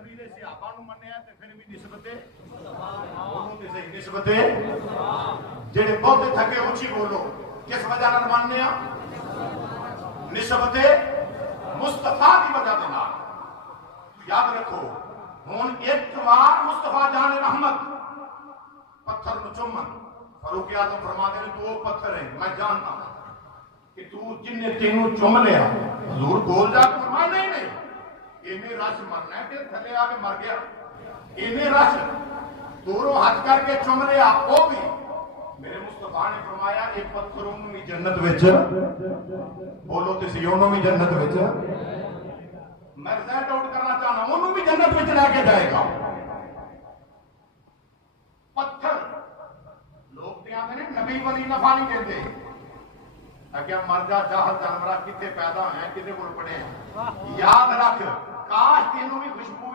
नबी दे सहाबा नूं मन्निया ते फिर भी निस्बते ओनू ते सही निस्बते जेड़े बहुते थके उची बोलो किस वजह नाल मानने आ निस्बते मुस्तफा की वजह दे नाल याद रखो हुण एक बार मुस्तफा जान रहमत पत्थर नूं चुमन फारूक आजम फरमाते ने तू वो पत्थर है मैं जानता हूं कि तू जिन्ने तेनू चुम लिया हजूर बोल जा फरमाया नहीं नहीं इन्हें रश मरना है फिर थले आके मर गया इन्हें रश दूरों हाथ करके चुम लिया वो भी मेरे मुस्तफा ने फरमाया एक पत्थर उन्होंने भी जन्नत विच बोलो तो सी उन्होंने भी जन्नत विच मैं रिजल्ट आउट करना चाहना उन्होंने भी जन्नत विच लेके जाएगा पत्थर लोग ते आते ने नबी वली नफा नहीं देते क्या मर जा चाहत जानवरा कितने पैदा है कितने को पड़े याद रख काश तेनों भी खुशबू